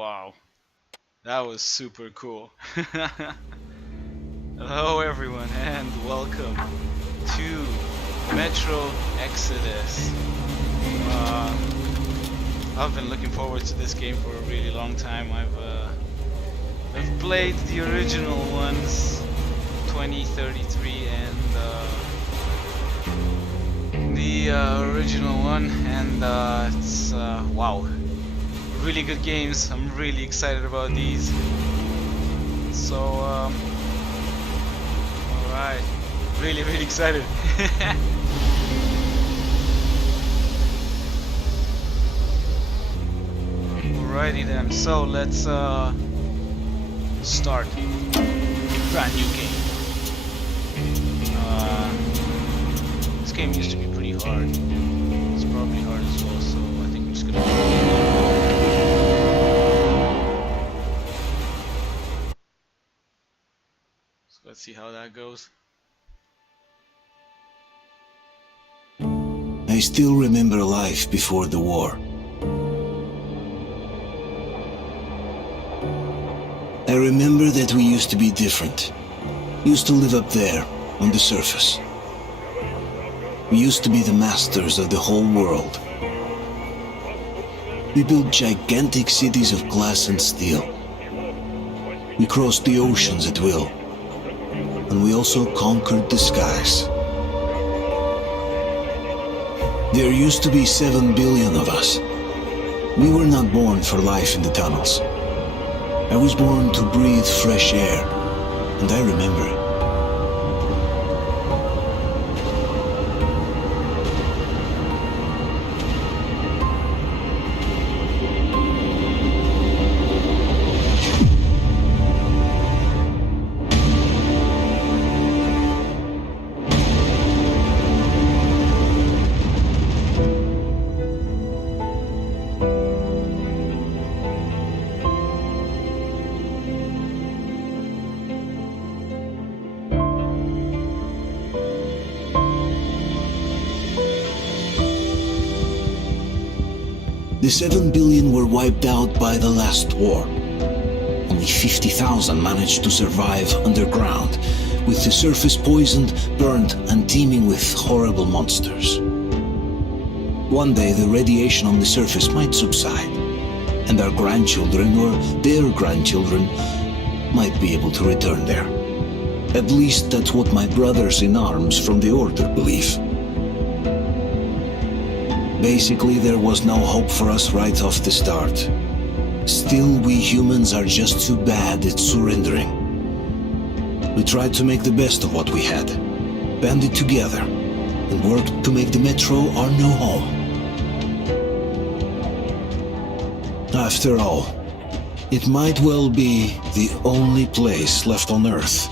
Wow, that was super cool. Hello everyone and welcome to Metro Exodus. I've been looking forward to this game for a really long time. I've played the original ones, 2033 and the original one, and it's wow, really good games. I'm really excited about these. So alright, really excited. Alrighty then, so let's start. Brand new game. This game used to be pretty hard. It's probably hard as well, so I think I'm just gonna so let's see how that goes. I still remember life before the war. I remember that we used to be different. Used to live up there, on the surface. We used to be the masters of the whole world. We built gigantic cities of glass and steel. We crossed the oceans at will. And we also conquered the skies. There used to be 7 billion of us. We were not born for life in the tunnels. I was born to breathe fresh air, and I remember it. The 7 billion were wiped out by the last war. Only 50,000 managed to survive underground, with the surface poisoned, burned, and teeming with horrible monsters. One day the radiation on the surface might subside, and our grandchildren or their grandchildren might be able to return there. At least that's what my brothers in arms from the Order believe. Basically, there was no hope for us right off the start. Still, we humans are just too bad at surrendering. We tried to make the best of what we had, banded together, and worked to make the Metro our new home. After all, it might well be the only place left on Earth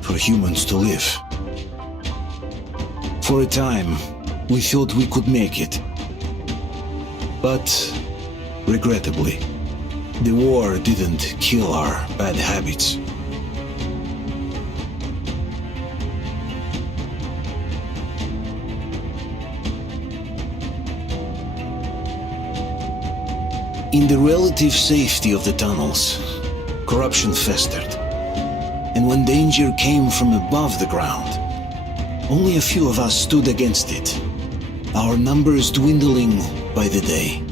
for humans to live. For a time, we thought we could make it. But, regrettably, the war didn't kill our bad habits. In the relative safety of the tunnels, corruption festered. And when danger came from above the ground, only a few of us stood against it, our numbers dwindling by the day.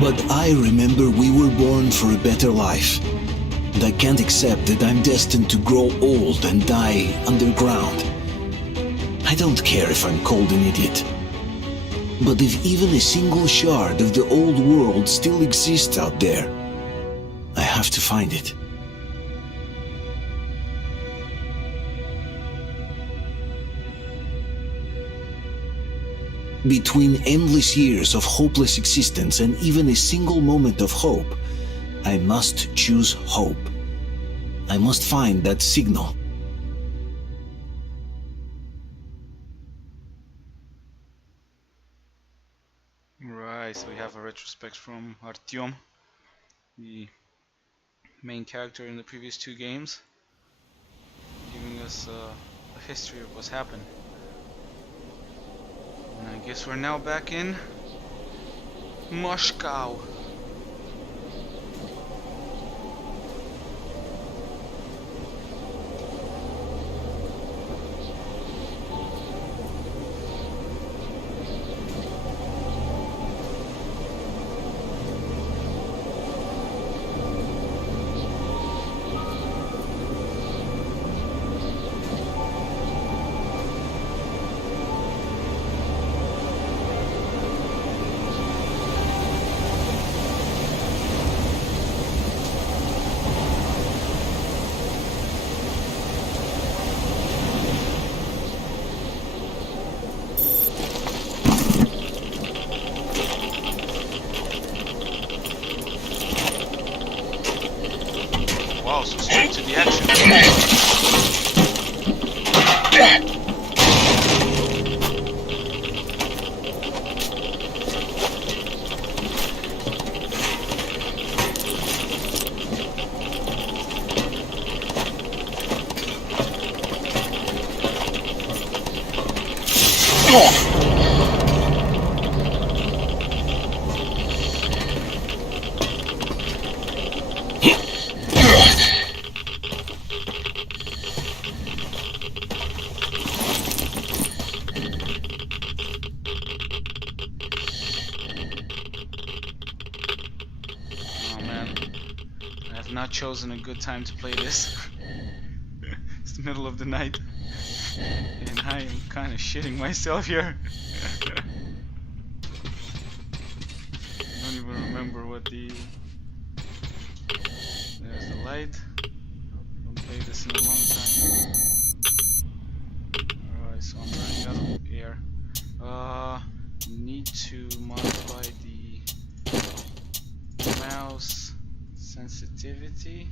But I remember we were born for a better life, and I can't accept that I'm destined to grow old and die underground. I don't care if I'm called an idiot. But if even a single shard of the old world still exists out there, I have to find it. Between endless years of hopeless existence and even a single moment of hope, I must choose hope. I must find that signal. Right, so we have a retrospect from Artyom, the main character in the previous two games, giving us a history of what's happened. And I guess we're now back in Moscow. Wow, so straight to the action. Not chosen a good time to play this. It's the middle of the night and I am kind of shitting myself here. I don't even remember what the... There's the light. Don't play this in a long time. Alright, so I'm running out of air. Need to modify the mouse sensitivity.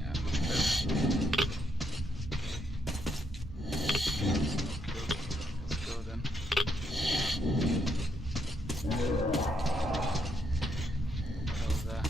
Yeah, much better. Okay, let's go then. How's that?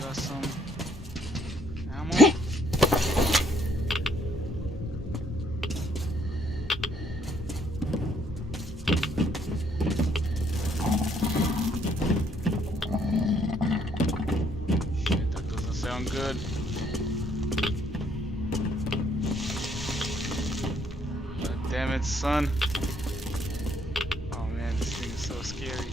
Got some ammo. Shit, that doesn't sound good. God damn it, son. Oh man, this thing is so scary.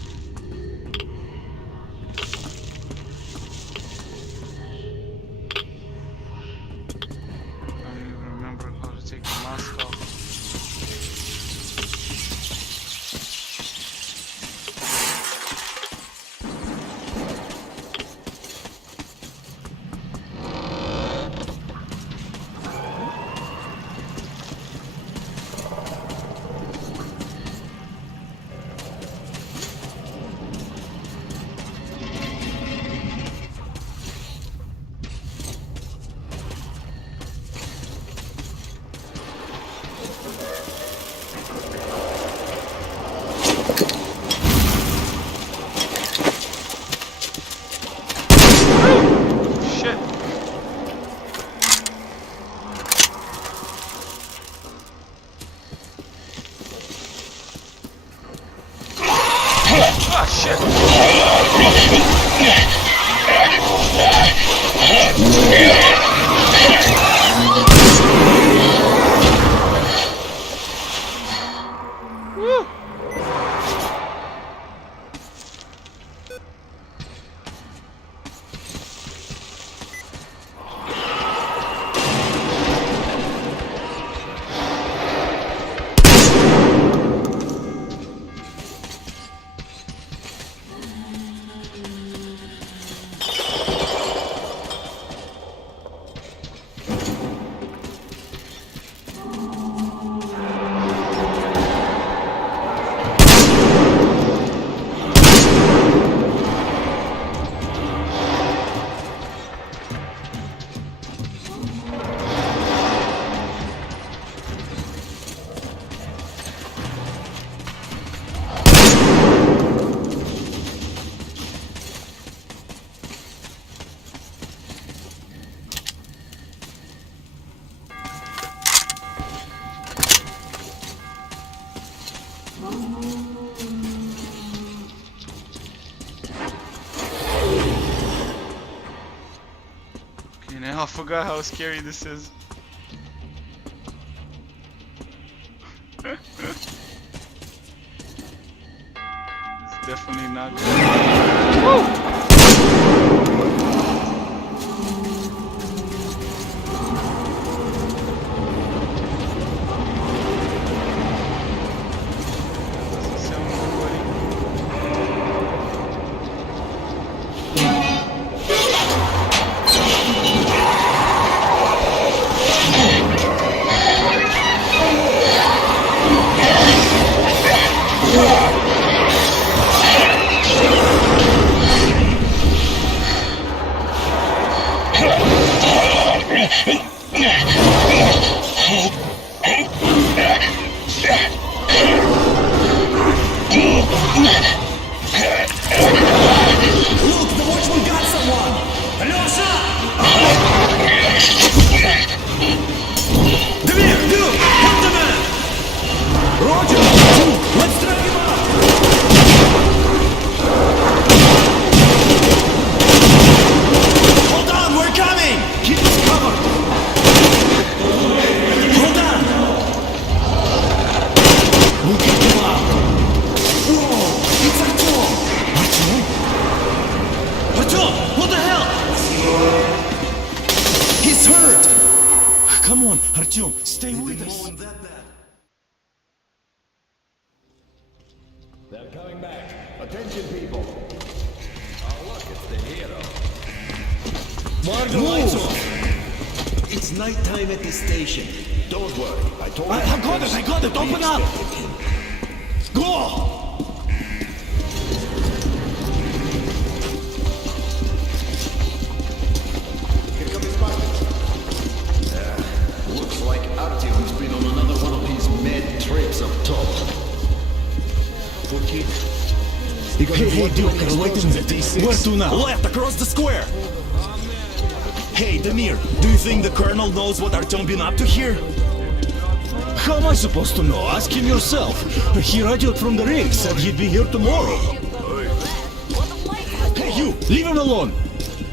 I forgot how scary this is. It's definitely not good. Woo! Come on, Artyom, stay with us. They're coming back. Attention, people. Oh, look, it's the hero. Mark the lights off. It's nighttime at the station. Don't worry. I told you. I got it. Open up. Go! Looks like Artyom's been on another one of his mad trips up top. Okay. Hey, Duke, waiting the D6. Where to now? Left, across the square. Hey, Damir, do you think the Colonel knows what Artyom been up to here? How am I supposed to know? Ask him yourself. He radioed from the rig, said he'd be here tomorrow. Hey, you, leave him alone.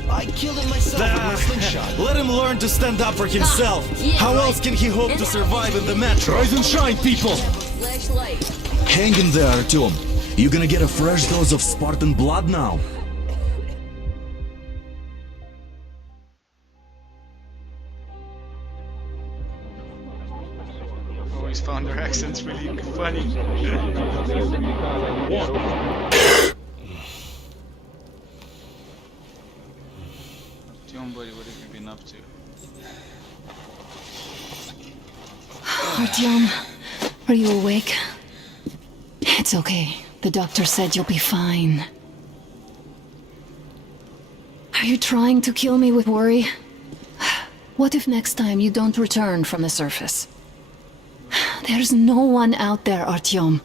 I killed him myself with my slingshot. Let him learn to stand up for himself. How else can he hope to survive in the metro? Rise and shine, people! Hang in there, Artyom. You gonna get a fresh dose of Spartan blood now. I've always found their accents really funny. John, buddy, what have you been up to? Artyom, are you awake? It's okay. The doctor said you'll be fine. Are you trying to kill me with worry? What if next time you don't return from the surface? There's no one out there, Artyom.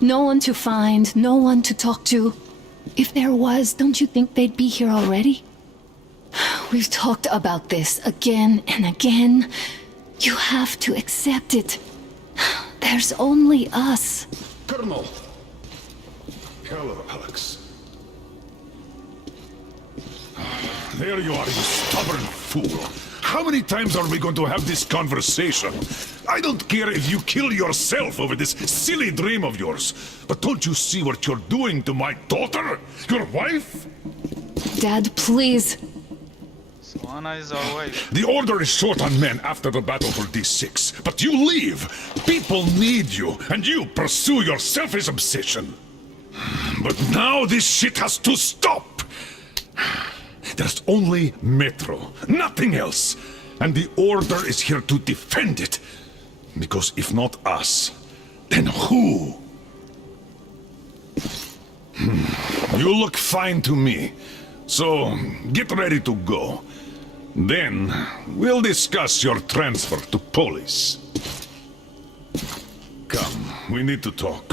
No one to find, no one to talk to. If there was, don't you think they'd be here already? We've talked about this again and again. You have to accept it. There's only us. Colonel! Hello, Alex. There you are, you stubborn fool. How many times are we going to have this conversation? I don't care if you kill yourself over this silly dream of yours, but don't you see what you're doing to my daughter? Your wife? Dad, please. So Anna is our wife. The order is short on men after the battle for D6, but you leave. People need you, and you pursue your selfish obsession. But now this shit has to stop! There's only Metro, nothing else. And the Order is here to defend it. Because if not us, then who? You look fine to me. So, get ready to go. Then, we'll discuss your transfer to Polis. Come, we need to talk.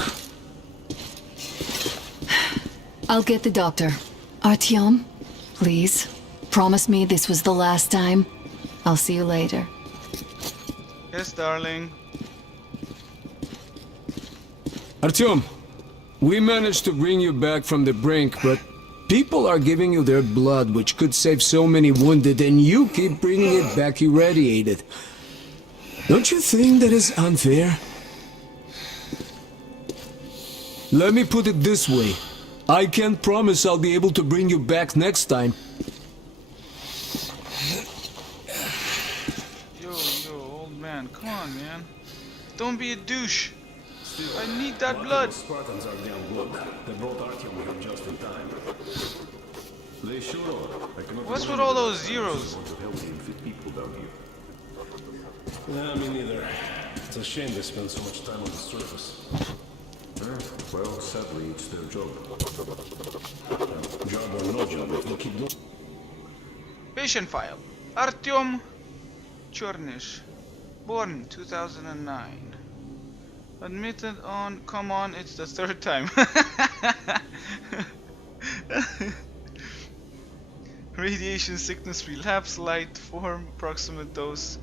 I'll get the doctor. Artyom, please, promise me this was the last time. I'll see you later. Yes, darling. Artyom, we managed to bring you back from the brink, but People are giving you their blood, which could save so many wounded, and you keep bringing it back irradiated. Don't you think that is unfair? Let me put it this way. I can't promise I'll be able to bring you back next time. Yo, old man, come on, man. Don't be a douche. I need that blood. Spartans are damn good. They brought Artyom here just in time. They sure are. I cannot What's with all those zeros? want to help you fit people down here. Nah, me neither. It's a shame they spend so much time on the surface. Well, sadly, it's their job. Job or no job, if they keep doing. Patient file. Artyom Chornish. Born 2009. Admitted on... Come on, it's the third time. Radiation sickness relapse, light form, approximate dose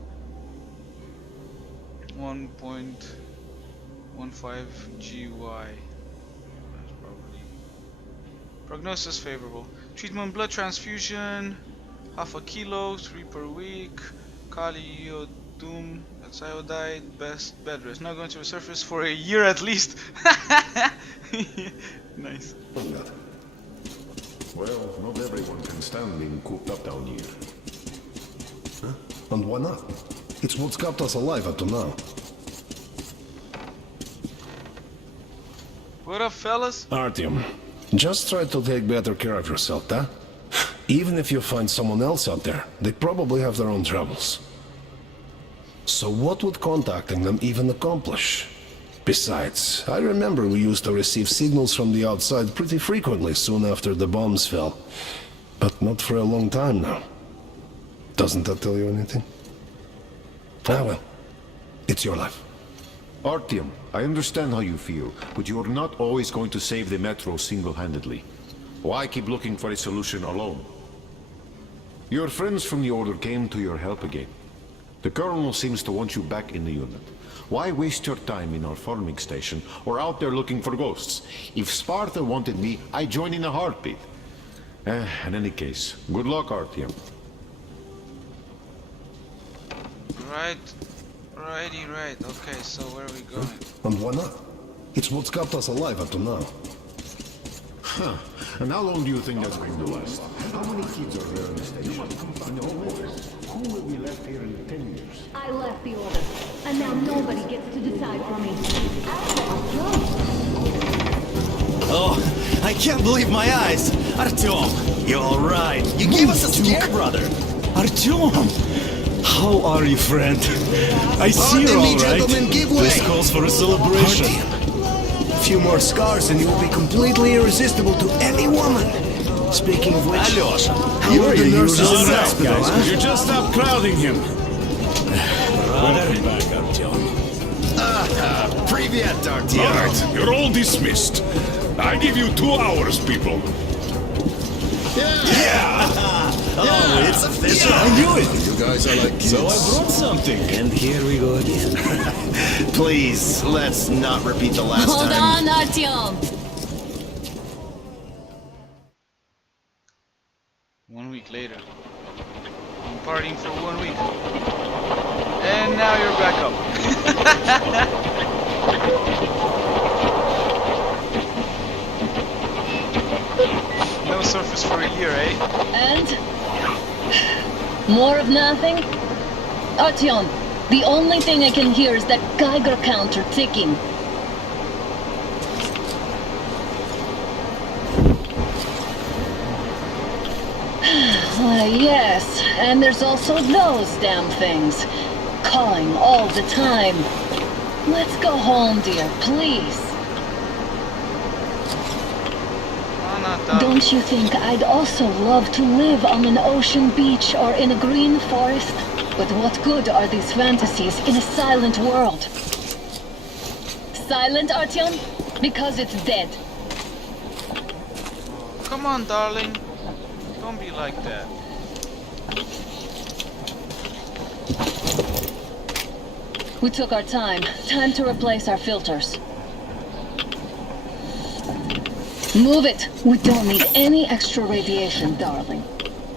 1.15 GY. That's probably... Prognosis favorable. Treatment: blood transfusion, half a kilo, 3 per week. Kaliodum, that's iodide, best bed rest. Not going to resurface for a year at least. Nice. Well, not everyone can stand being cooped up down here. Huh? And why not? It's what's kept us alive up to now. What up, fellas? Artyom, just try to take better care of yourself, huh? Even if you find someone else out there, they probably have their own troubles. So what would contacting them even accomplish? Besides, I remember we used to receive signals from the outside pretty frequently soon after the bombs fell. But not for a long time now. Doesn't that tell you anything? Ah well, it's your life. Artyom, I understand how you feel, but you're not always going to save the Metro single-handedly. Why keep looking for a solution alone? Your friends from the Order came to your help again. The Colonel seems to want you back in the unit. Why waste your time in our farming station or out there looking for ghosts? If Sparta wanted me, I'd join in a heartbeat. In any case, good luck, Artyom. Right. Okay, so where are we going? And why not? It's what's kept us alive up to now. Huh. And how long do you think that's going to last? How many kids are there in the station? And who will be left here in 10 years? I left the order, and now nobody gets to decide for me. Oh, I can't believe my eyes! Artyom, you're alright. You gave us a scare, brother. Artyom! How are you, friend? I see you're all right. This calls for a celebration. A few more scars and you will be completely irresistible to any woman. Speaking of which, Alyosha, how are the nurses in the alright, hospital, guys. huh? Would you just stop crowding him? Welcome back, Artyom. Привет, Artyom. All right, you're all dismissed. I give you 2 hours, people. Oh, it's official. I knew it! You guys are like kids. So I brought something. And here we go again. Please, let's not repeat the last Hold time. on, Artyom! 1 week later. I'm partying for 1 week. And now you're back up. No surface for a year, eh? And? More of nothing? Artyom, the only thing I can hear is that Geiger counter ticking. Yes, and there's also those damn things. Calling all the time. Let's go home, dear, please. Oh, not that. Don't you think I'd also love to live on an ocean beach or in a green forest? But what good are these fantasies in a silent world? Silent, Artyom? Because it's dead. Come on, darling. Don't be like that. We took our time. Time to replace our filters. Move it! We don't need any extra radiation, darling.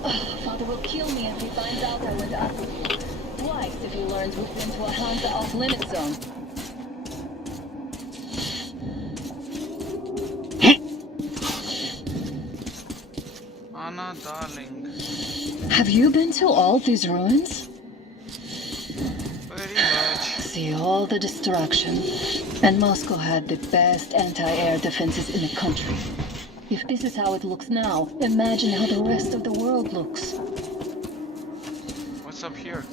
Ugh, Father will kill me if he finds out I went up with you. Twice if he learns we've been to a Hansa off-limit zone. Anna, darling. Have you been to all these ruins? Very much. See all the destruction. And Moscow had the best anti-air defenses in the country. If this is how it looks now, imagine how the rest of the world looks. What's up here?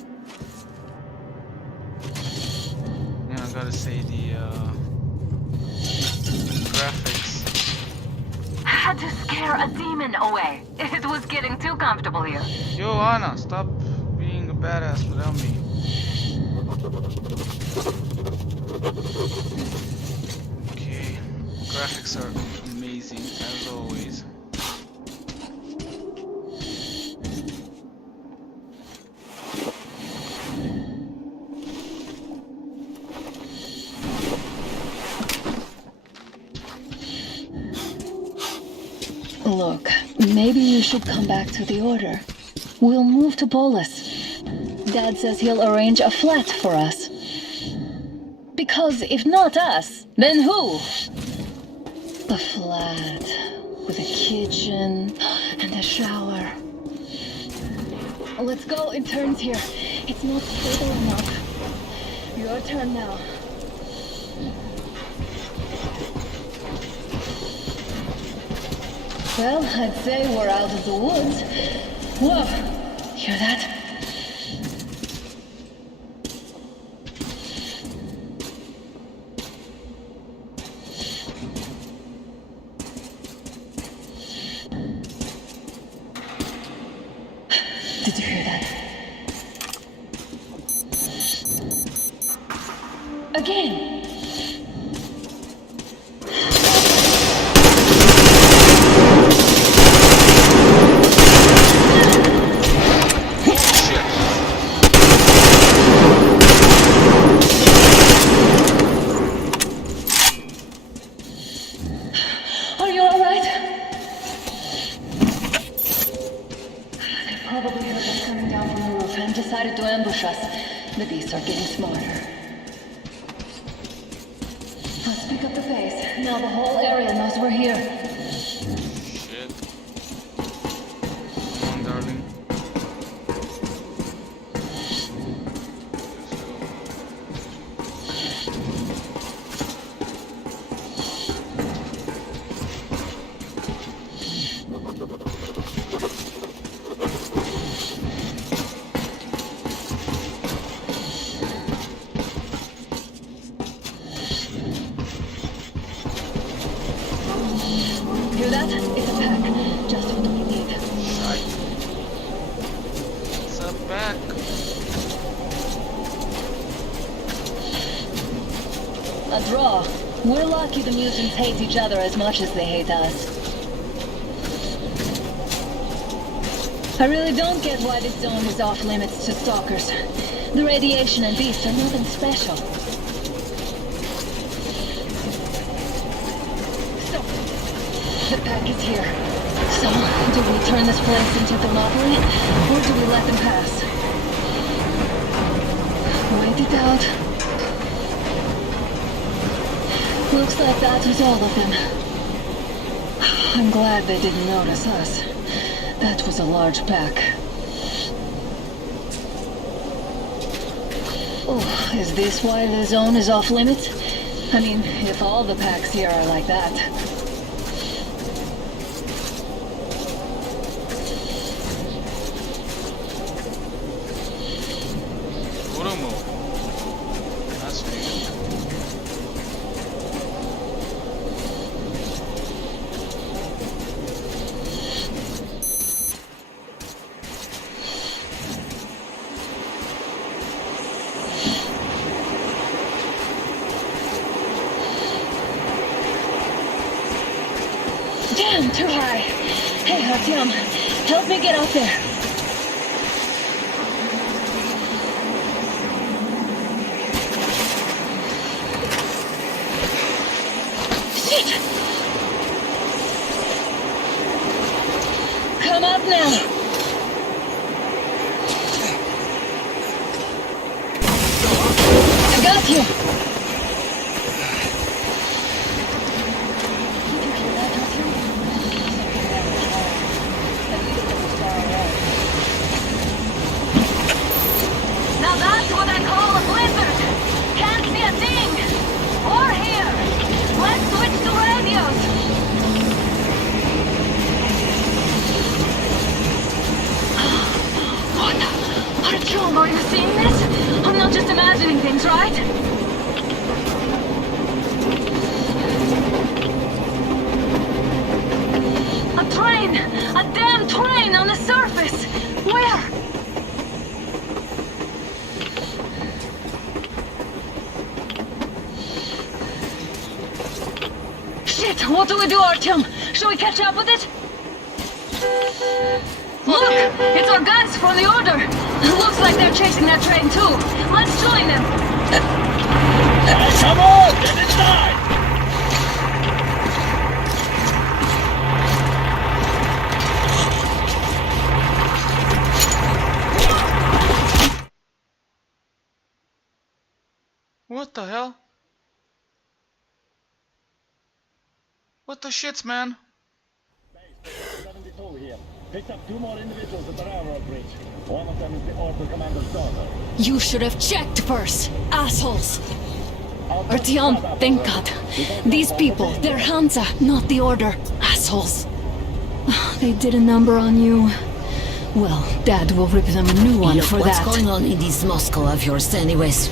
Yeah, I gotta say the graphics. Had to scare a demon away. It was getting too comfortable here. Yo, Anna, stop being a badass without me. Okay, graphics are amazing as always. Look, maybe you should come back to the Order. We'll move to Bolus. Dad says he'll arrange a flat for us. Because if not us, then who? A flat with a kitchen and a shower. Let's go in turns here. It's not stable enough. Your turn now. Well, I'd say we're out of the woods. Whoa! Hear that? Did you hear that? Again! Decided to ambush us. The beasts are getting smarter. Let's pick up the pace. Now the whole area knows we're here. Shit. Come on, darling. Hear that? It's a pack. Just what we need. Right. It's a back. A draw. We're lucky the mutants hate each other as much as they hate us. I really don't get why this zone is off limits to stalkers. The radiation and beasts are nothing special. So, the pack is here. So, do we turn this place into a monopoly, or do we let them pass? Wait it out. Looks like that was all of them. I'm glad they didn't notice us. That was a large pack. Oh, is this why the zone is off limits? I mean, if all the packs here are like that. Urumu. That's me. Damn, too high. Hey, Artyom, help me get out there. Shit! Artyom, are you seeing this? I'm not just imagining things, right? A train! A damn train on the surface! Where? Shit! What do we do, Artyom? Should we catch up with it? Look! It's our guys from the Order! Looks like they're chasing that train too. Let's join them! Hey, come on! Get inside! What the hell? What the shits, man? 72 here. Picked up 2 more individuals at the railroad bridge. One of them is the Order commander's daughter. You should have checked first, assholes. Artyom, thank God. These people, they're Hansa, not the Order. Assholes. They did a number on you. Well, Dad will rip them a new one for what's that. going on in this Moscow of yours anyways?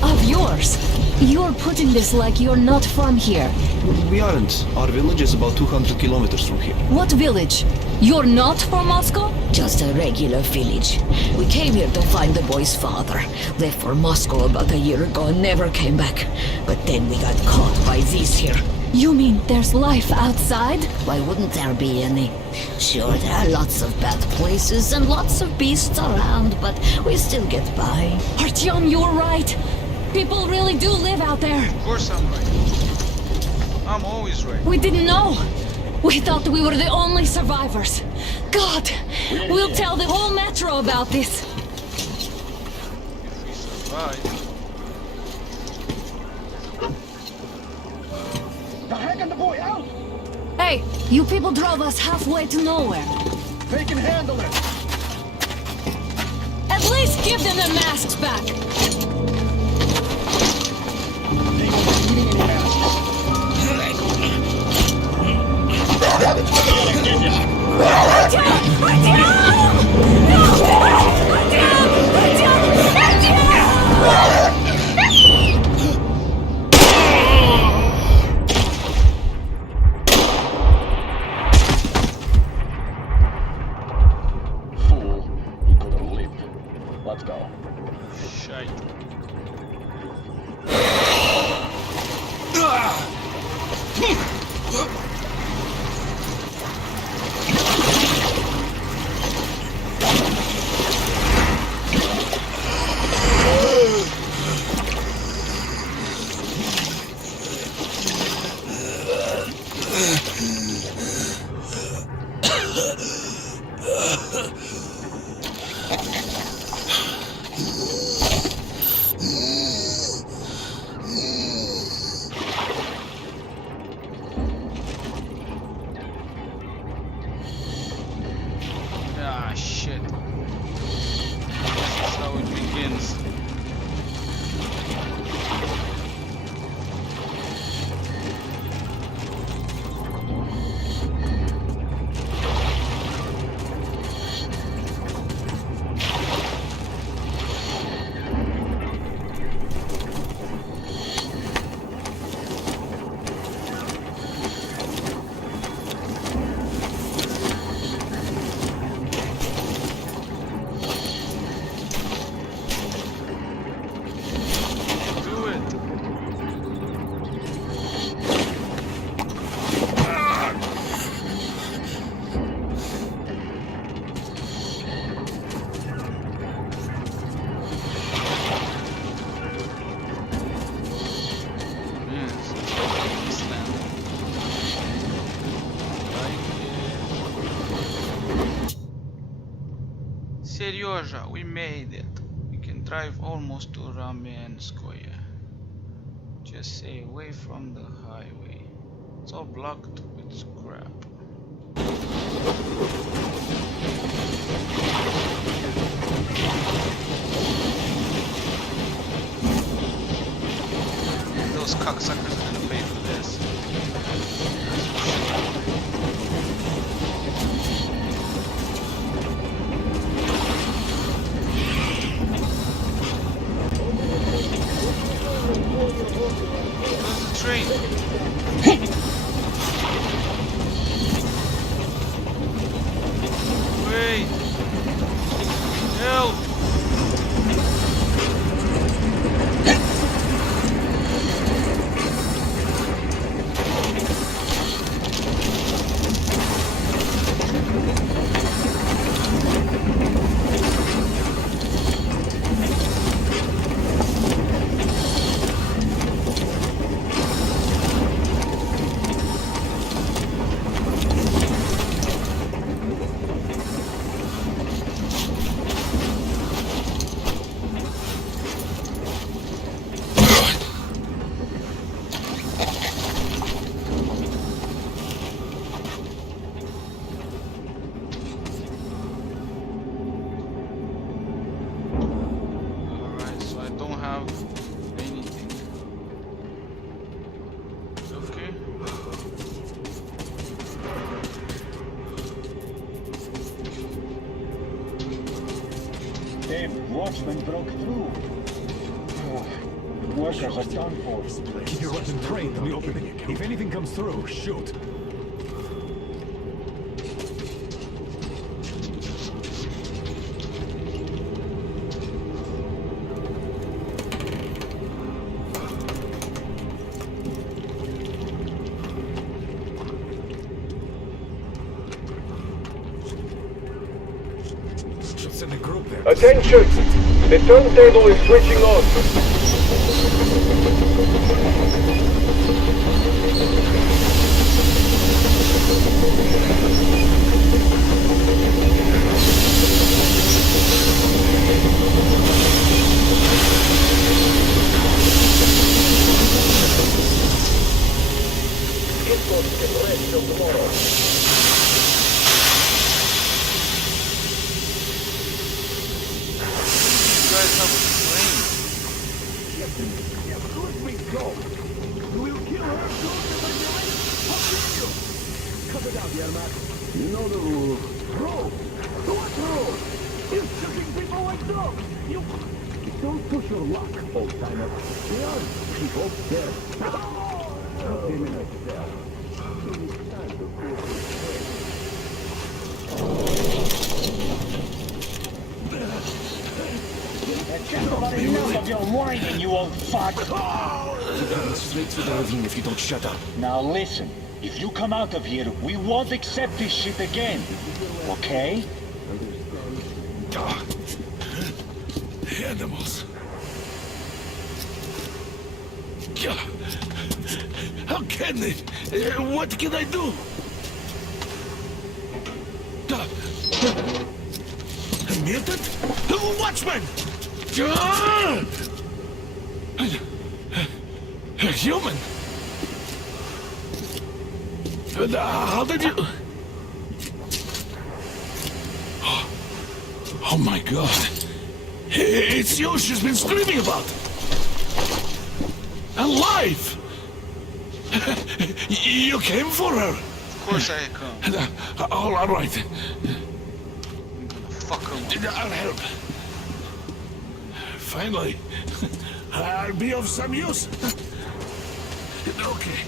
Of yours? You're putting this like you're not from here. We aren't. Our village is about 200 kilometers from here. What village? You're not from Moscow? Just a regular village. We came here to find the boy's father. Left for Moscow about a year ago and never came back. But then we got caught by these here. You mean there's life outside? Why wouldn't there be any? Sure, there are lots of bad places and lots of beasts around, but we still get by. Artyom, you're right. People really do live out there. Of course I'm right. I'm always right. We didn't know. We thought we were the only survivors. God, we'll tell the whole metro about this. If we survive. The heck and the boy out! Hey, you people drove us halfway to nowhere. They can handle it! At least give them their masks back. They won't be needing any masks. Fool, he could have lived. Let's go. Shite. Ah, shit. That's how it begins. Do it. Man, it's like Iceland. Seryoja, we made it. We can drive almost to Ramenskoye. Just stay away from the highway. It's all blocked with scrap. Those cocksuckers are gonna pay for this. have anything. Okay. Damn, watchman broke through. Workers are done for. Keep your weapon trained on the opening. If anything comes through, shoot. Send a group there. Attention! The turntable is switching on. Inputs can rest till tomorrow. Let me go. We'll kill her. Cut it out, Yermak. You know the rule. Rule? What rule? You're shooting people like dogs. You don't push your luck, old timer. There are people there. Enough of your whining, you old fuck! You're going straight to the ravine if you don't shut up. Now listen, if you come out of here, we won't accept this shit again. Okay? Animals. How can they? What can I do? A mutant? Watchman! A human? How did you... Oh my god. It's you she's been screaming about. Alive! You came for her? Of course I come. All right. I'm gonna fuck him. I'll help. Finally, I'll be of some use. Okay,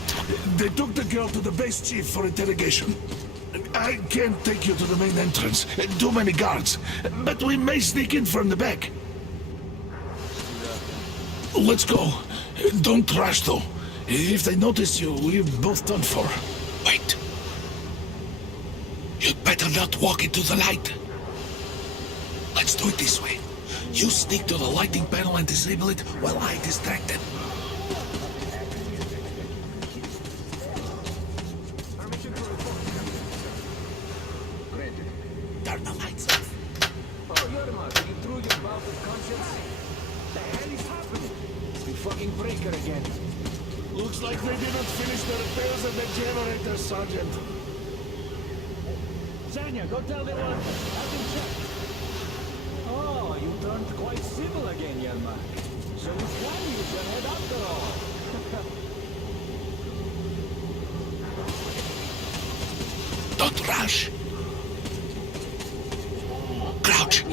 they took the girl to the base chief for interrogation. I can't take you to the main entrance. Too many guards. But we may sneak in from the back. Let's go. Don't rush, though. If they notice you, we're both done for. Wait. You'd better not walk into the light. Let's do it this way. You sneak to the lighting panel and disable it while I distract them. Turn the lights off. Oh, Yermak, are you through your bout with conscience? The hell is happening? You fucking breaker again. Looks like they didn't finish the repairs of the generator, Sergeant. Zanya, go tell the one. Have them checked. Oh, you turned quite civil again, Yermak. So you can use your head after all. Don't rush. Crouch.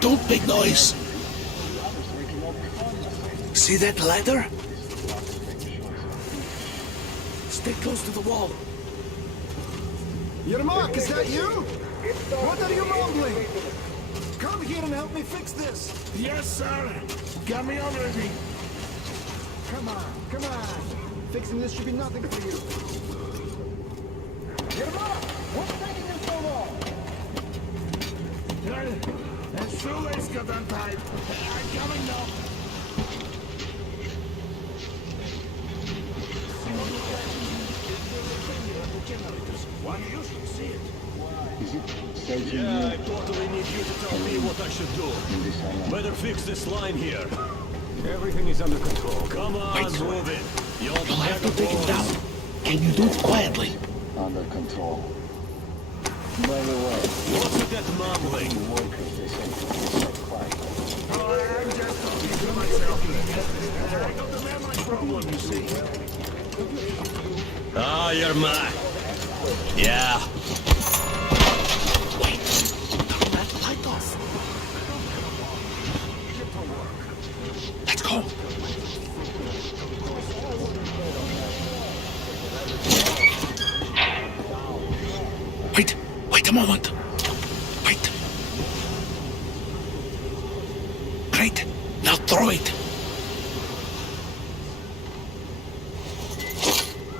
Don't make noise. See that ladder? Stay close to the wall. Yermak, is that you? What are you mumbling? Come here and help me fix this. Yes, sir. Got me already. Come on, come on. Fixing this should be nothing for you. Yermak, what's taking you so long? And shoelace got untied. I'm coming now. One you should see it. Yeah, I totally need you to tell me what I should do. Better fix this line here. Everything is under control. Come on, move it. You'll have to take it down. Can you do it quietly? Under control. By the way, what's with that mumbling? I'm just talking to myself. Now you're mine. Yeah. Wait. Turn that light off. Let's go. Wait a moment. Wait. Great. Now throw it.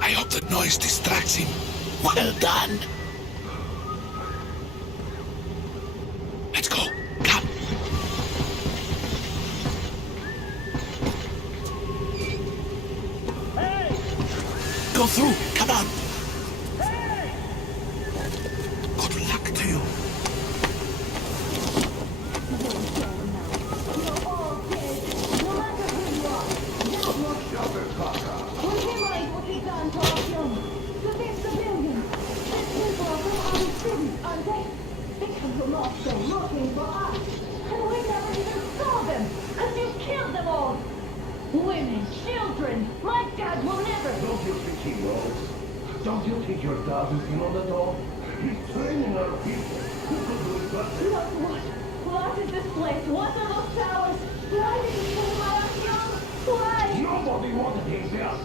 I hope the noise distracts him. Well done. Let's go. Come. Hey! Go through. Come on. Hey! Good luck to you. Looking for us, and we never even saw them, because you killed them all. Women, children, my dad will never. Don't you think he knows? Don't you think your dad is in on the door? He's training our people. Who could do it better? What is this place? What are those towers? Why did you kill my young? Why? Nobody wanted him there.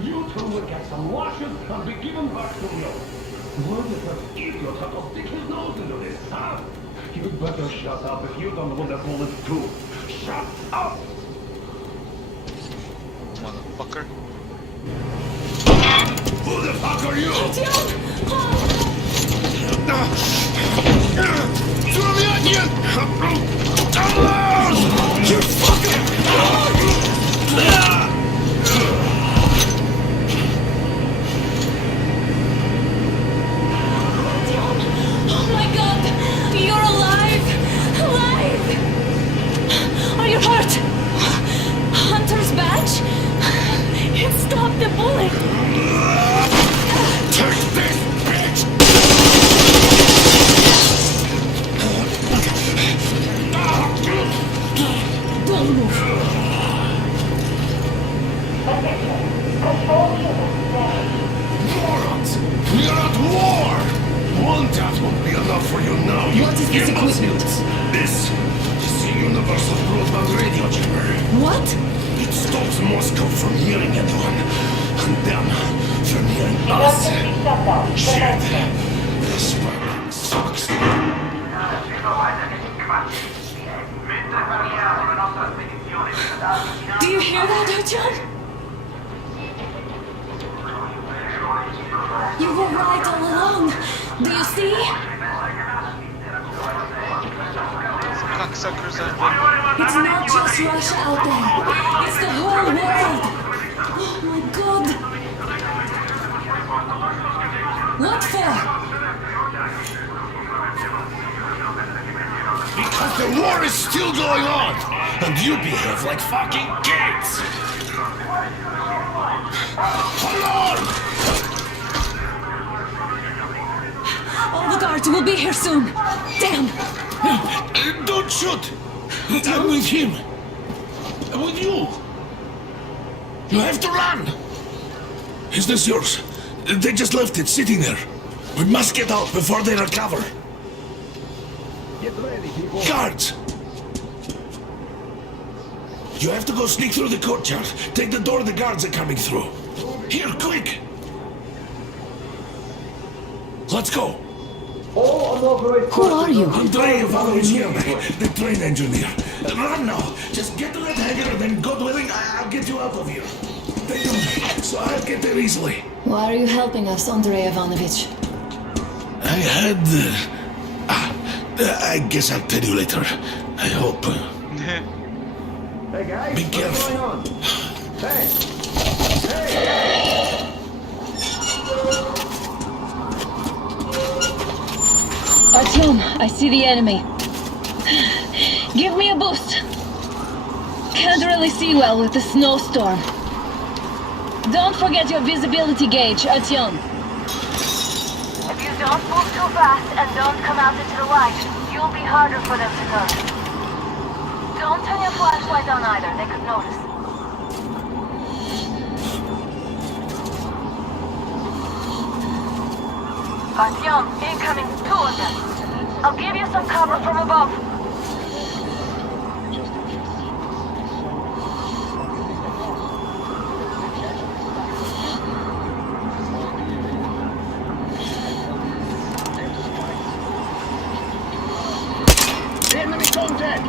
You two will get some washes and be given back to me. Why did that idiot have to stick his nose into this, huh? You'd better shut up if you don't want the bullets too. Shut up! Motherfucker. Who the fuck are you? Throw the onion! You fucker! Oh my god! You're alive! Alive! Are you hurt? Hunter's badge? It stopped the bullet! Take this, bitch! Don't move! Morons! We are at war! One tap won't be enough for you now. What is this equipment? This is the Universal Broadband Radio Jammer. What? It stops Moscow from hearing anyone, and them from hearing us. Shit. This fucking sucks. Do you hear that, Artyom? You were right all along. Do you see? Cocksuckers have been. It's not just Russia out there. It's the whole world. Oh my god. What for? Because the war is still going on, and you behave like fucking kids. Hold on! All the guards will be here soon. Damn. Don't shoot! I'm with him. I'm with you. You have to run. Is this yours? They just left it sitting there. We must get out before they recover. Get ready, people. Guards! You have to go sneak through the courtyard. Take the door the guards are coming through. Here, quick! Let's go. Who are you? Andrei Ivanovich Yermak, the train engineer. Run now. Just get to that hangar and then, God willing, I'll get you out of here. They know me, so I'll get there easily. Why are you helping us, Andrei Ivanovich? I had... I guess I'll tell you later. I hope. Hey guys, Be careful. What's going on? Hey! Hey! Artyom, I see the enemy. Give me a boost. Can't really see well with the snowstorm. Don't forget your visibility gauge, Artyom. If you don't move too fast and don't come out into the light, you'll be harder for them to notice. Don't turn your flashlight on either, they could notice. Artyom, incoming, 2 of them. I'll give you some cover from above. Enemy contact!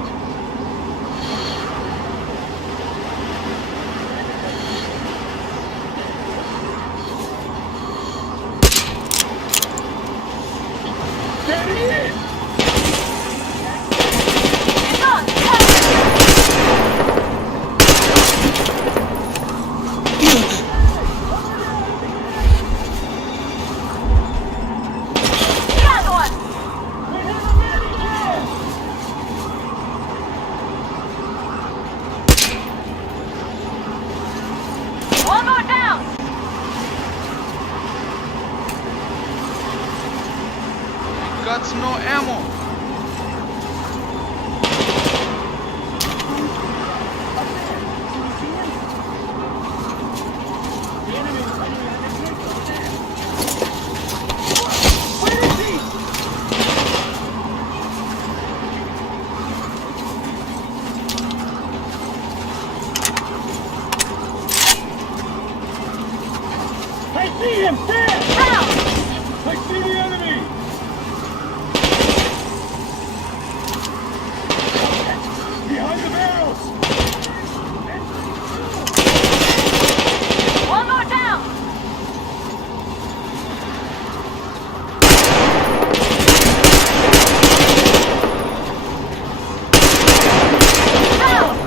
There he is! It's on! Capture! Got one! One more down! Got no ammo. I see him! There! Down! I see the enemy! Behind the barrels! One more down! Down!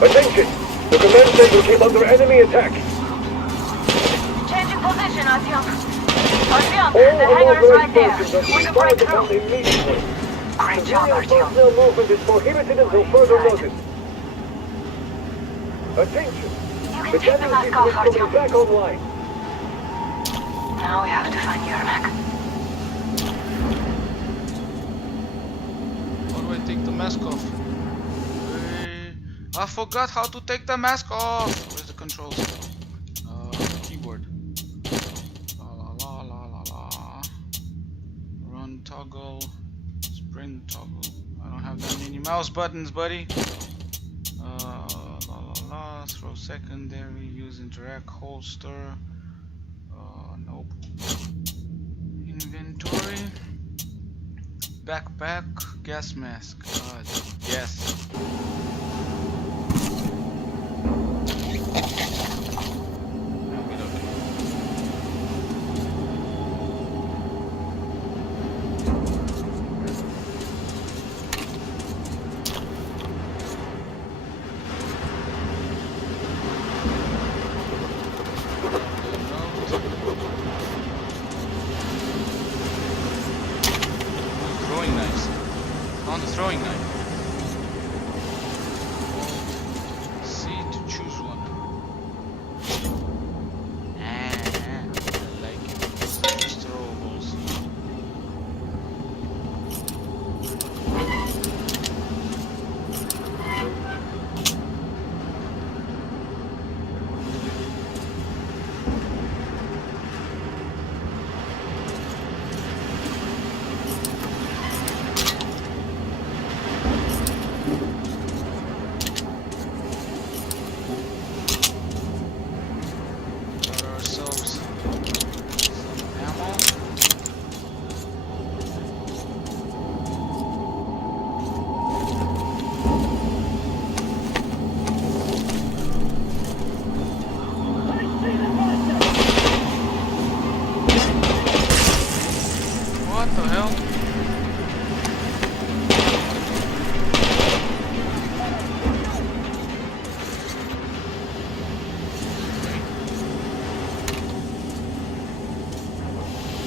Attention! The command center came under enemy attack. Changing position, Artyom. Artyom, All the hangar is right unauthorized there. persons are to We be can break fired upon through. immediately. Great job, Civilian Artyom. personnel movement is prohibited until further notice. Attention! You can The take the jamming mask system off, is coming Artyom. back online. Now we have to find Yermak. How do I take the mask off? I forgot how to take the mask off. Where's the controls? Keyboard. La la la la la la. Run toggle. Sprint toggle. I don't have that many mouse buttons, buddy. La la la. Throw secondary. Use interact holster. Nope. Inventory. Backpack. Gas mask. Yes. Throwing knives. Found a throwing knife. C to choose one. I like it. Just throwables. Got ourselves some ammo. What the hell?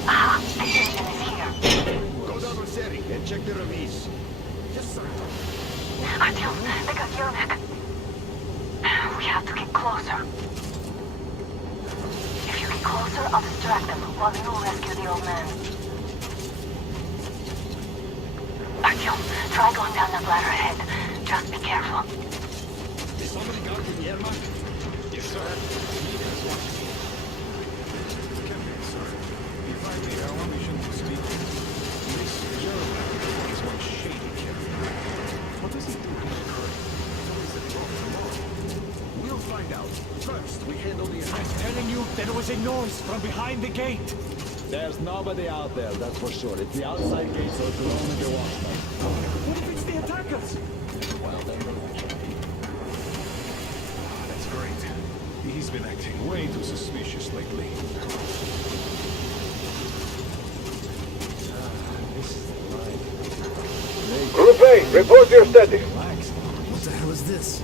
Aha, the engine is here. Go down to Seri and check the revis. Artyom, they got Yermak. We have to get closer. If you get closer, I'll distract them while you rescue the old man. Artyom, try going down that ladder ahead. Just be careful. Is somebody got the Yermak? Yes, sir. Captain, sir. If I may, our mission to speak. This Yermak is one shady character. What does he do in the current? What is it from tomorrow? We'll find out. First, we handle the attack. I'm telling you, there was a noise from behind the gate. There's nobody out there, that's for sure. It's the outside gate, so it will only be watchmen. What if it's the attackers? Well, then That's great. He's been acting way too suspicious lately. Group A, report your status. What the hell is this?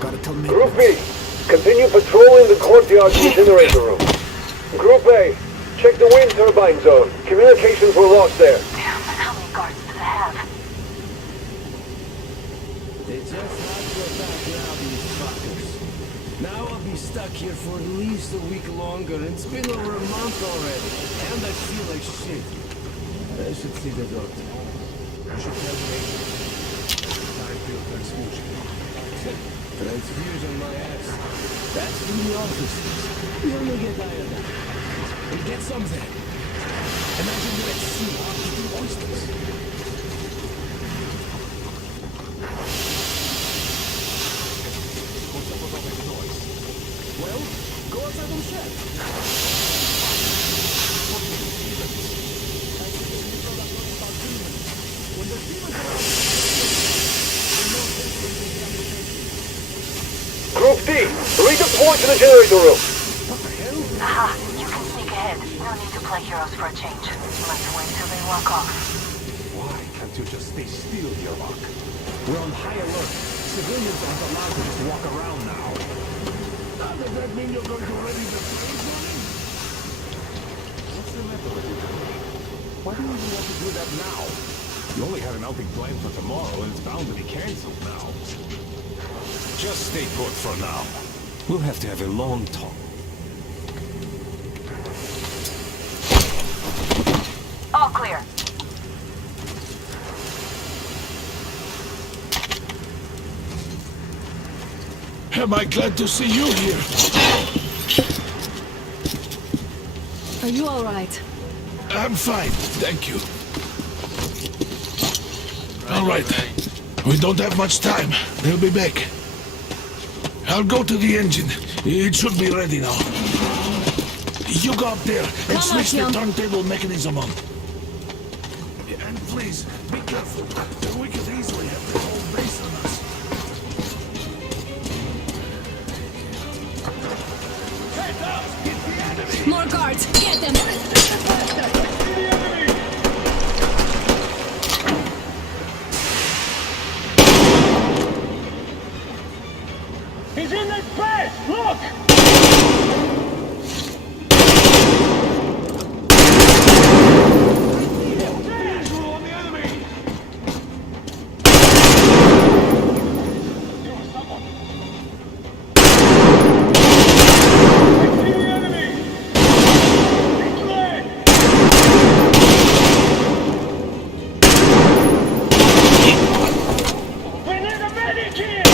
Gotta tell me. Group B, continue patrolling the courtyard and generator room. Group A, check the wind turbine zone. Communications were lost there. Damn, how many guards do they have? They just had to attack now, these fuckers. Now I'll be stuck here for at least a week longer. It's been over a month already. And I feel like shit. I should see the doctor. I should tell the agent. Time for your transfusion. Transfusion, my ass. That's from the office. You only get iodine. And get some then. Imagine you're at sea eating oysters. Well, go outside and check. Group D, redeploy to the generator room. Aha, you can sneak ahead. No need to play heroes for a change. Let's wait till they walk off. Why can't you just stay still, Yermak? We're on high alert. Civilians aren't allowed to just walk around now. does that mean you're going to ready the plane for me? What's the matter with you? Why do you even want to do that now? You only had an outing planned for tomorrow, and it's bound to be cancelled now. Just stay put for now. We'll have to have a long talk. All clear. Am I glad to see you here? Are you all right? I'm fine, thank you. All right. We don't have much time. They'll be back. I'll go to the engine. It should be ready now. You go up there and switch the turntable mechanism on. And please, be careful. We could easily have the whole base on us. More guards! Get them! He's in this base! Look! Visual on the enemy! There was someone. I see the enemy! Big leg! We need a medic here!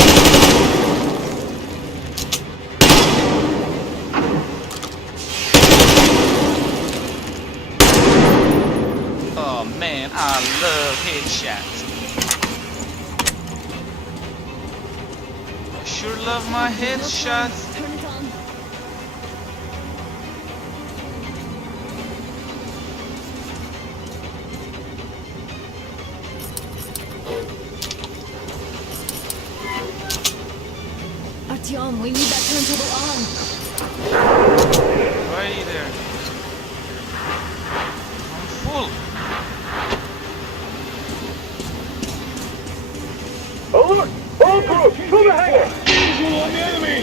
Oh man, I love headshots. I sure love my headshots. Turn it on. Artyom, we need that turntable on. Righty there. I'm full. Alert! All groups, to the hangar! Visual on the enemy!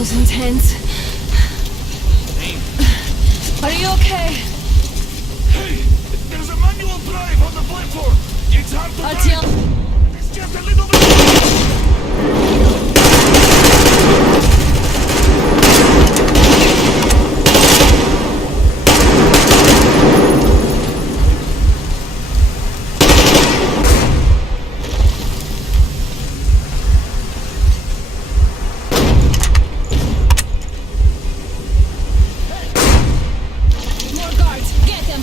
was intense. Are you okay? Hey! There's a manual drive on the platform! It's hard to Artyom! drive! It's just a little bit... More guards! Get them!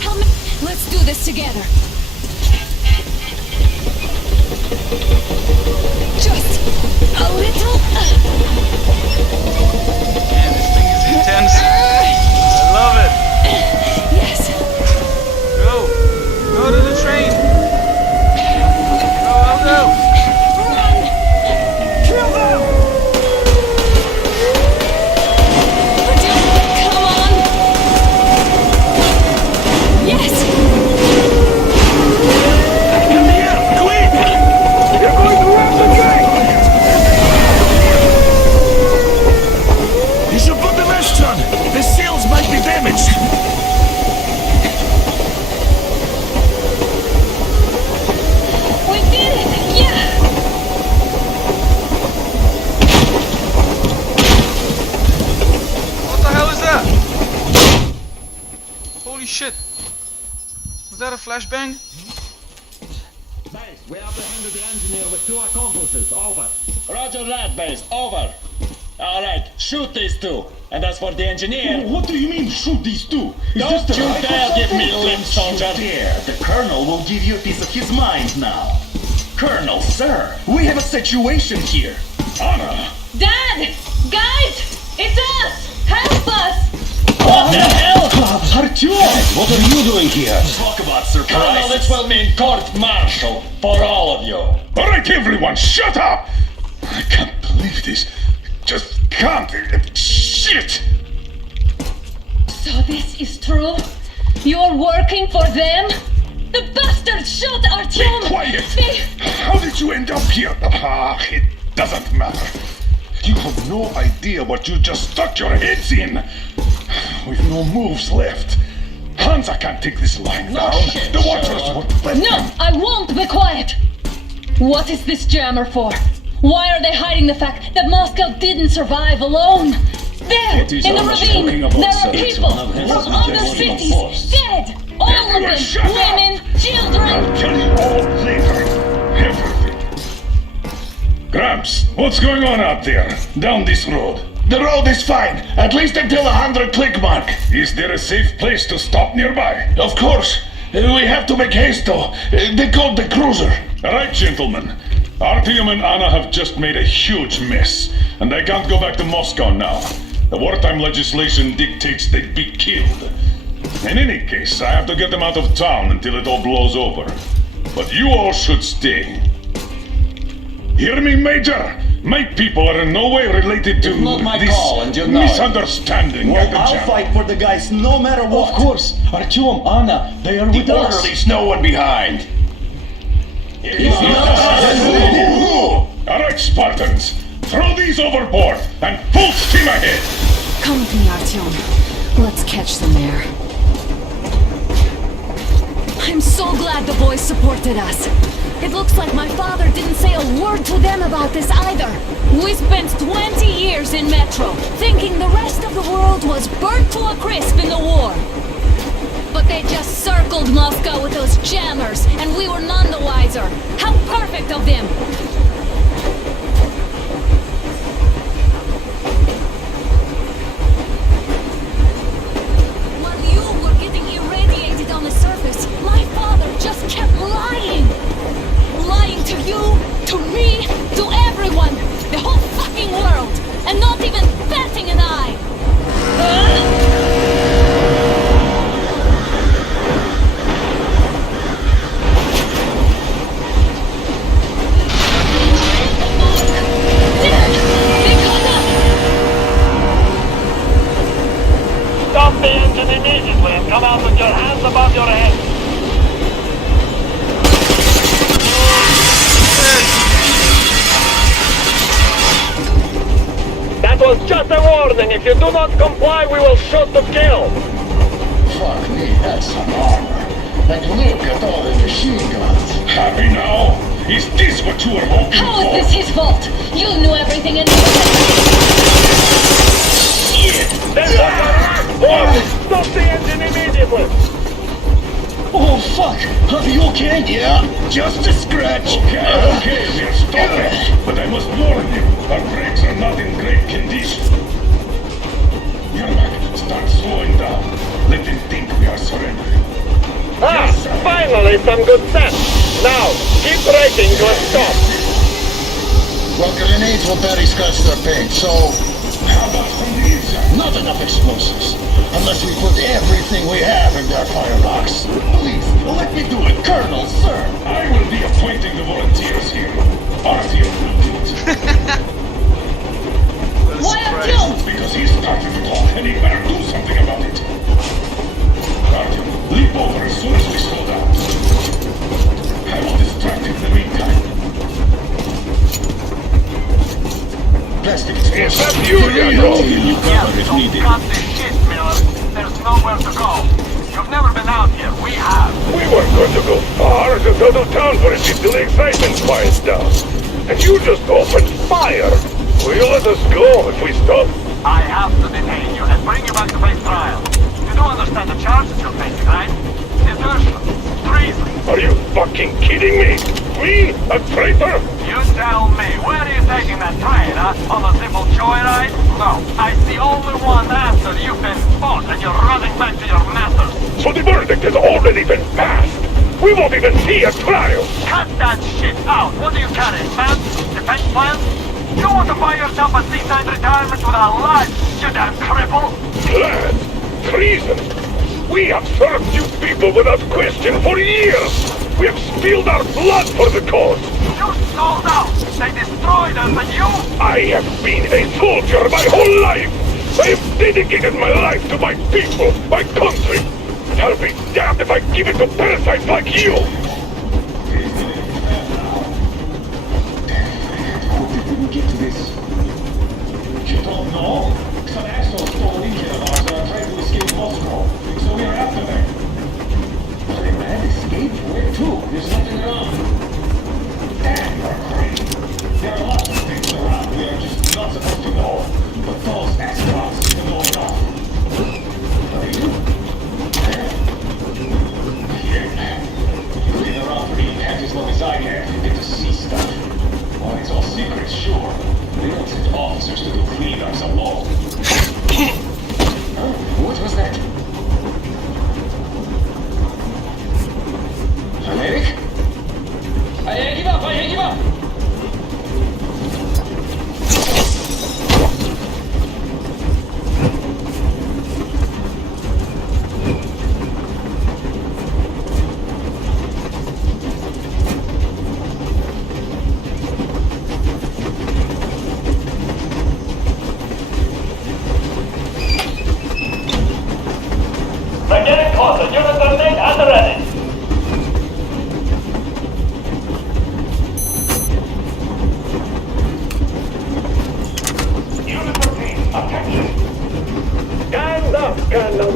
Help me! Let's do this together! Just a little... Man, this thing is intense. I love it. Yes! Go! Go to the train! Go, I'll go! Run! Kill them! Come on! Yes! Come here! Quick! You're going to ram the train! You should put the mesh on! The seals might be damaged! We did it! Yeah! What the hell is that? Holy shit! Was that a flashbang? Base, we apprehended the engineer with 2 accomplices. Over. Roger that, Base. Over. Alright, shoot these 2. And as for the engineer... What do you mean, shoot these 2? Don't you dare give me lip, soldier! There, the Colonel will give you a piece of his mind now. Colonel, sir, we have a situation here. Anna! Dad! Guys! It's us! Help us! What the hell? Artyom! What are you doing here? Talk about Colonel, surprise. it will mean court-martial for all of you. Alright, everyone, shut up! I can't believe this. Just can't. Shit! So this is true? You're working for them? The bastards shot Artyom! Be quiet! They... How did you end up here? Ah, it doesn't matter. You have no idea what you just stuck your heads in. We've no moves left. Hansa can't take this line down. shit, The waters Sherlock. won't let No, them. I won't be quiet! What is this jammer for? Why are they hiding the fact that Moscow didn't survive alone? There, It is in the almost ravine, talking about there are sex. people One of them from is other intellectual cities, force. dead! All of Everyone them, shut up! women, children! I'll tell you all later. Everything. Gramps, what's going on out there? Down this road? The road is fine, at least until 100 click mark. Is there a safe place to stop nearby? Of course. We have to make haste though. They called the cruiser. Alright, gentlemen. Artyom and Anna have just made a huge mess, and they can't go back to Moscow now. The wartime legislation dictates they be killed. In any case, I have to get them out of town until it all blows over. But you all should stay. Hear me, Major? My people are in no way related to Not my this call, and you know it. misunderstanding at the I'll jam. fight for the guys no matter what. Of course. Artyom, Anna, they are with us. Orderlies, no one behind. Alright, Spartans. Throw these overboard and full steam ahead. Come with me, Artyom. Let's catch them there. I'm so glad the boys supported us. It looks like my father didn't say a word to them about this either. We spent 20 years in Metro, thinking the rest of the world was burnt to a crisp in the war. But they just circled Moscow with those jammers, and we were none the wiser. How perfect of them! While you were getting irradiated on the surface, my father just kept lying! Lying to you, to me, to everyone! The whole fucking world! And not even batting an eye! was just a warning. If you do not comply, we will shoot to kill. Fuck me, that's some armor. Like, look at all the machine guns. Happy now? Is this what you were hoping How for? is this his fault? You knew everything and Shit! Then stop the engine immediately! Oh, fuck! Are you okay? Yeah, just a scratch. Okay, we're stopping. But I must warn you, our brakes are not in great condition. Yermak, start slowing down. Let them think we are surrendering. Ah, finally some good sense. Now, keep braking to a stop. Well, grenades will barely scratch their paint, so... How about from the inside? Not enough explosives. Unless we put everything we have in their firebox. Please, let me do it, Colonel, sir. I will be appointing the volunteers here. Artyom will do it. Why Artyom? Because he started to talk, and he better do something about it. Artyom, leap over as soon as we slow down. I will distract him in the meantime. Plastic explosives. Is that you, Yato? You don't cut this shit, Miller. There's nowhere to go. You've never been out here. We have. We weren't going to go far, just out of town for a bit till the excitement quiets down. And you just opened fire. Will you let us go if we stop? I have to detain you and bring you back to face trial. You do understand the charges you're facing, right? Desertion. Treason. Are you fucking kidding me? Me? A traitor? You tell me, where are you taking that train, huh? On a simple joyride? No, I'm the only one after you've been fought and you're running back to your masters. So the verdict has already been passed. We won't even see a trial. Cut that shit out. What do you carry, man? Defense plans? You want to buy yourself a seaside retirement without life, you damn cripple? Plans? Treason? We have served you people without question for years. We have spilled our blood for the cause. You sold out. They destroyed us and you... I have been a soldier my whole life. I have dedicated my life to my people, my country. And I'll be damned if I give it to parasites like you. Get to this. You don't know? Some assholes stole an engine of ours and are trying to escape Moscow. So we are after them. Are they mad? Escape? Where to? There's nothing around. Damn, you're crazy. There are lots of things around we are just not supposed to know. But those astronauts seem to know enough. Are you? Here. You've been around for 8 years as long as I have. You get to see stuff. Well, it's all secret, sure. They don't send officers to do cleanups alone. Huh? What was that? Eric? I give up! I give up! They're getting closer. Unit 13 at the ready. Unit 13, attention. Stand up,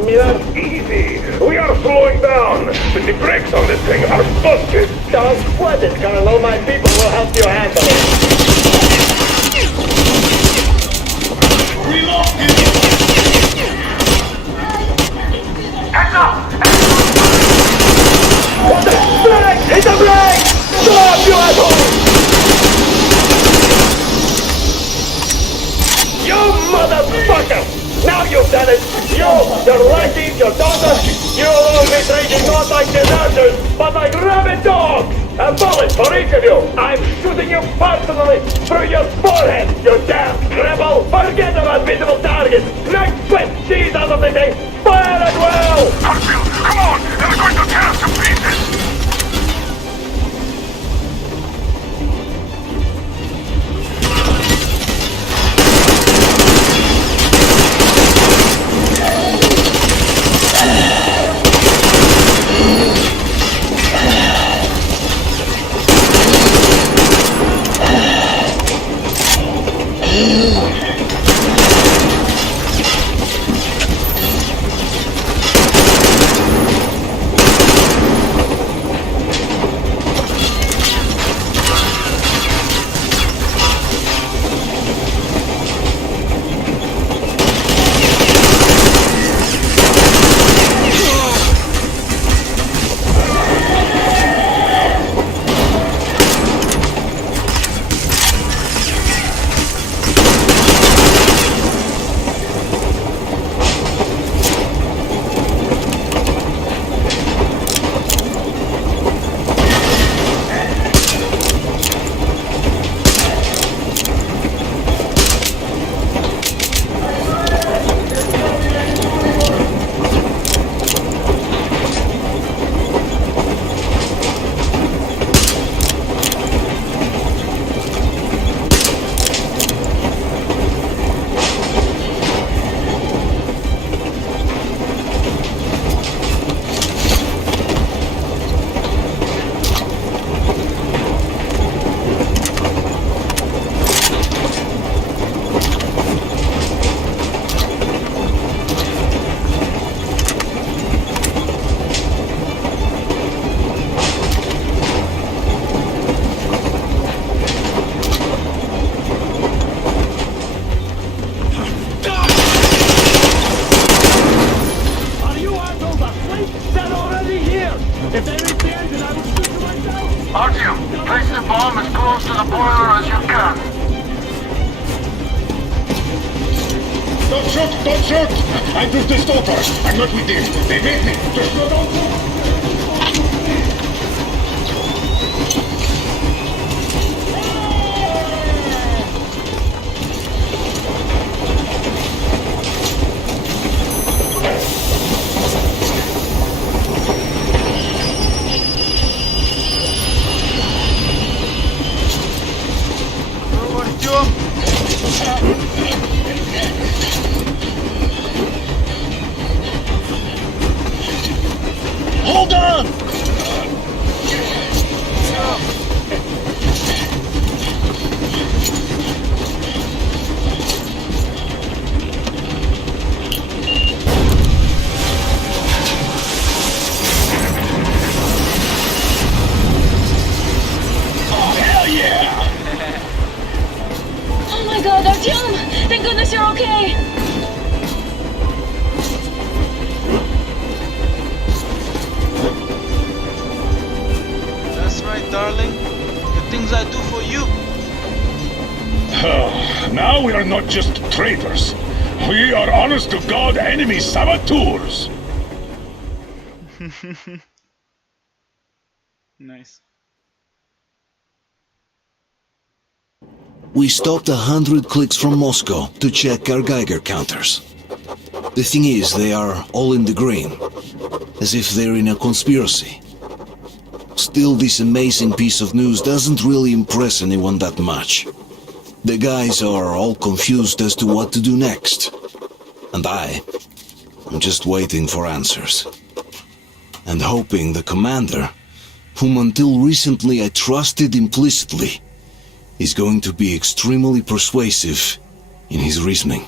Miller. Easy. We are slowing down. But the brakes on this thing are busted. Don't sweat it, Colonel. My people will help you handle it. Heads up! What the frick? Hit the brake! Stop, you asshole! You motherfucker! Now you've done it! You, your wife, your daughter, you will all be treated not like deserters, but like rabid dogs! A bullet for each of you! I'm shooting you personally through your forehead, you damn cripple! Forget about visible targets! Next swift cheese out of the thing! Fire at will! Hartfield, come on! They're going to tear us to pieces! Don't shoot! Don't shoot! I'm with the stopper. I'm not with them. They made me. Just don't shoot! Hold on! Oh, hell yeah! Oh my god, Artyom! Thank goodness you're okay! That's right, darling. The things I do for you. Now we are not just traitors. We are honest to God enemy saboteurs. Nice. We stopped 100 clicks from Moscow to check our Geiger counters. The thing is, they are all in the green, as if they're in a conspiracy. Still, this amazing piece of news doesn't really impress anyone that much. The guys are all confused as to what to do next. And I'm just waiting for answers. And hoping the commander, whom until recently I trusted implicitly, is going to be extremely persuasive in his reasoning.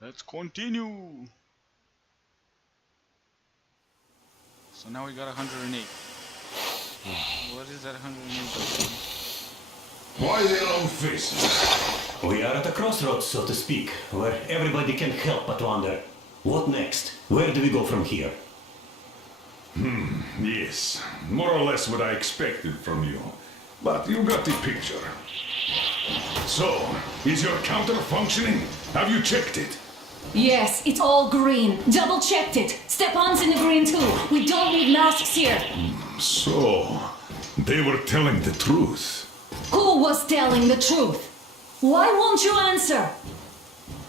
Let's continue. So now we got 108. What is that 108? Why their own faces? We are at a crossroads, so to speak, where everybody can help but wonder, what next? Where do we go from here? Yes, more or less what I expected from you. But you got the picture. So, is your counter functioning? Have you checked it? Yes, it's all green. Double checked it. Stepan's in the green too. We don't need masks here. So, they were telling the truth. Who was telling the truth? Why won't you answer?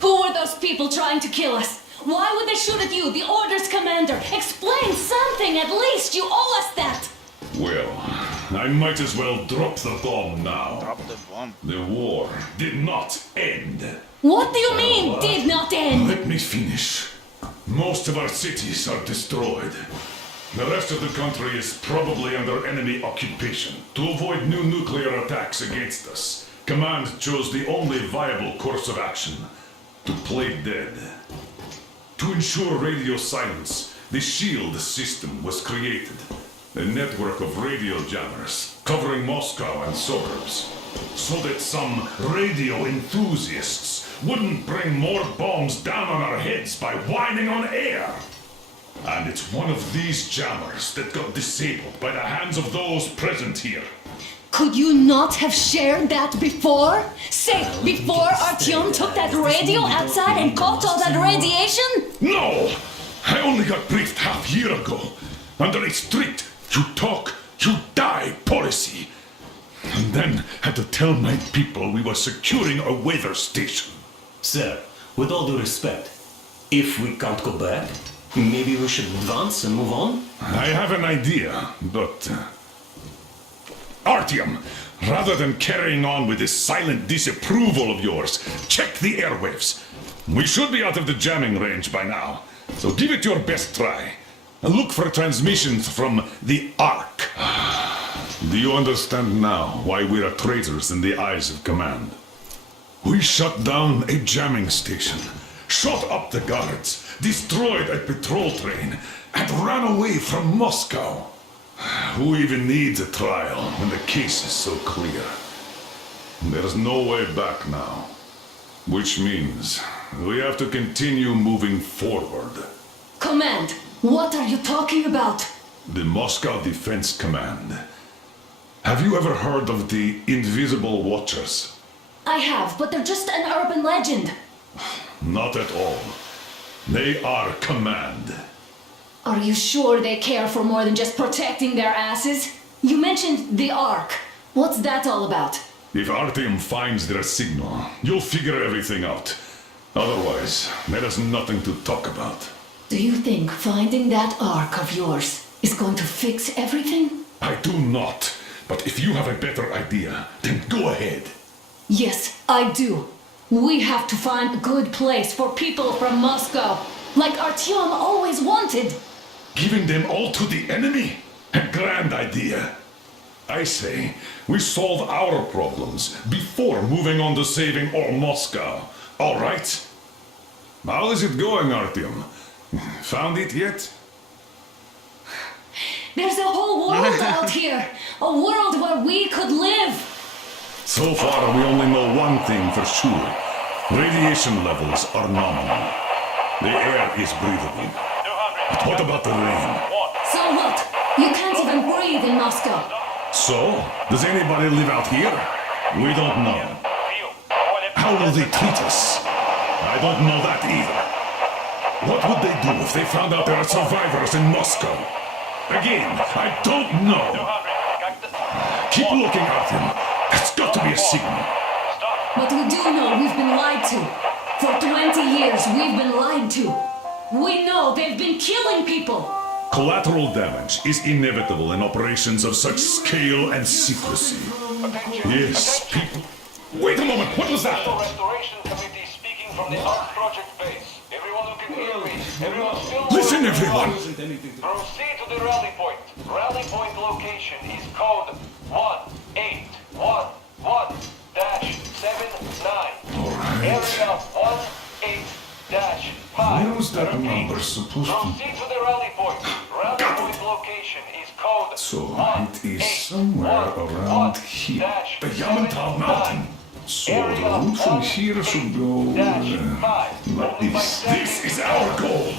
Who were those people trying to kill us? Why would they shoot at you, the Order's commander? Explain something, at least! You owe us that! Well, I might as well drop the bomb now. Drop the bomb. The war did not end. What do you mean, did not end? Let me finish. Most of our cities are destroyed. The rest of the country is probably under enemy occupation. To avoid new nuclear attacks against us, Command chose the only viable course of action: to play dead. To ensure radio silence, the SHIELD system was created. A network of radio jammers covering Moscow and suburbs, so that some radio enthusiasts wouldn't bring more bombs down on our heads by whining on air. And it's one of these jammers that got disabled by the hands of those present here. Could you not have shared that before? Say, before Artyom took that radio outside and caught all that radiation? No! I only got briefed half year ago, under a strict you talk, you die policy. And then had to tell my people we were securing a weather station. Sir, with all due respect, if we can't go back, maybe we should advance and move on? I have an idea, but... Artyom, rather than carrying on with this silent disapproval of yours, check the airwaves. We should be out of the jamming range by now, so give it your best try. And look for transmissions from the Ark. Do you understand now why we are traitors in the eyes of Command? We shut down a jamming station, shot up the guards, destroyed a patrol train, and ran away from Moscow. Who even needs a trial when the case is so clear? There's no way back now. Which means we have to continue moving forward. Command, what are you talking about? The Moscow Defense Command. Have you ever heard of the Invisible Watchers? I have, but they're just an urban legend. Not at all. They are command. Are you sure they care for more than just protecting their asses? You mentioned the Ark. What's that all about? If Artyom finds their signal, you'll figure everything out. Otherwise, there is nothing to talk about. Do you think finding that Ark of yours is going to fix everything? I do not. But if you have a better idea, then go ahead. Yes, I do. We have to find a good place for people from Moscow, like Artyom always wanted. Giving them all to the enemy? A grand idea. I say, we solve our problems before moving on to saving all Moscow. All right? How is it going, Artyom? Found it yet? There's a whole world out here. A world where we could live. So far, we only know one thing for sure. Radiation levels are nominal. The air is breathable. But what about the rain? So what? You can't even breathe in Moscow. So, does anybody live out here? We don't know. How will they treat us? I don't know that either. What would they do if they found out there are survivors in Moscow? Again, I don't know. Keep looking at them. There's got to be a signal. But we do know we've been lied to. For 20 years, we've been lied to. We know they've been killing people. Collateral damage is inevitable in operations of such scale and secrecy. Yes, people... Wait a moment, what was that? Restoration Committee speaking from the Ark Project base. Everyone who can hear me. Everyone still... Listen, everyone! Proceed to the rally point. Rally point location is code 1811-79. Area 18-5. Where was that number supposed to... Proceed to the rally point. Rally point location is code So, it is somewhere around here. The Yamantau Mountain. So, the route from here should go... like this. This is our goal!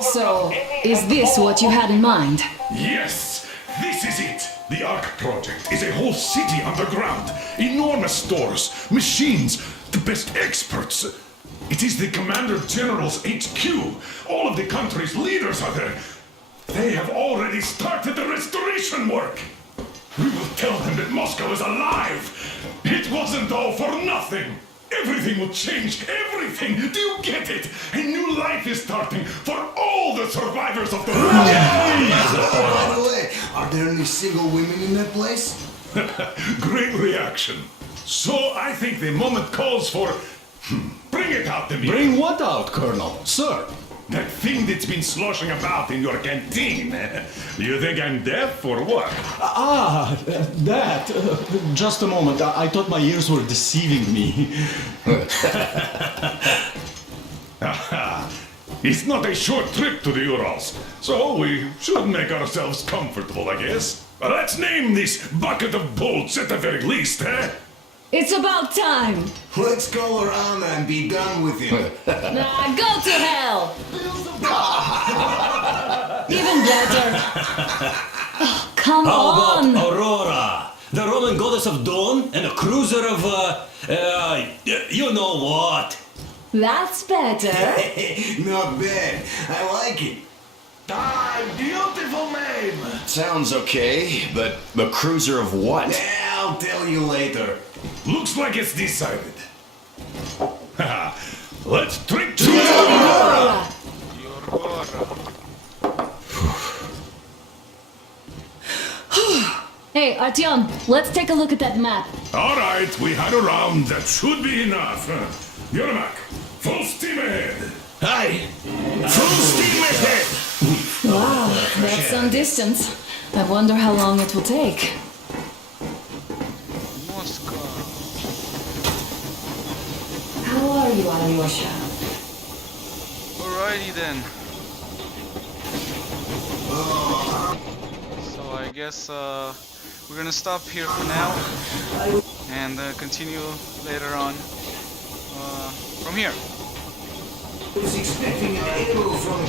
So, is this what you had in mind? Yes! This is it! The Ark Project is a whole city underground. Enormous stores, machines, the best experts. It is the Commander General's HQ. All of the country's leaders are there. They have already started the restoration work. We will tell them that Moscow is alive. It wasn't all for nothing. Everything will change. Everything. Do you get it? A new life is starting for all the survivors of the war. By the way, are there any single women in that place? Great reaction. So I think the moment calls for... Bring it out, Dmitry. Bring what out, Colonel? Sir? That thing that's been sloshing about in your canteen. You think I'm deaf or what? That. Just a moment. I thought my ears were deceiving me. It's not a short trip to the Urals, so we should make ourselves comfortable, I guess. Let's name this bucket of bolts at the very least, eh? It's about time. Let's go around and be done with it. Nah, go to hell. Even better. Oh, come on. How about Aurora, the Roman goddess of dawn, and a cruiser of, you know what? That's better. Not bad. I like it. Beautiful name! Sounds okay, but the cruiser of what? Yeah, I'll tell you later. Looks like it's decided. Let's drink to Aurora. Hey, Artyom, let's take a look at that map. All right, we had a round. That should be enough. Yermak, full steam ahead. Aye. Full steam ahead. Wow, that's some distance. I wonder how long it will take. Moscow. How are you, Alyosha? Alrighty then. So I guess we're gonna stop here for now and continue later on from here. I was expecting an arrow from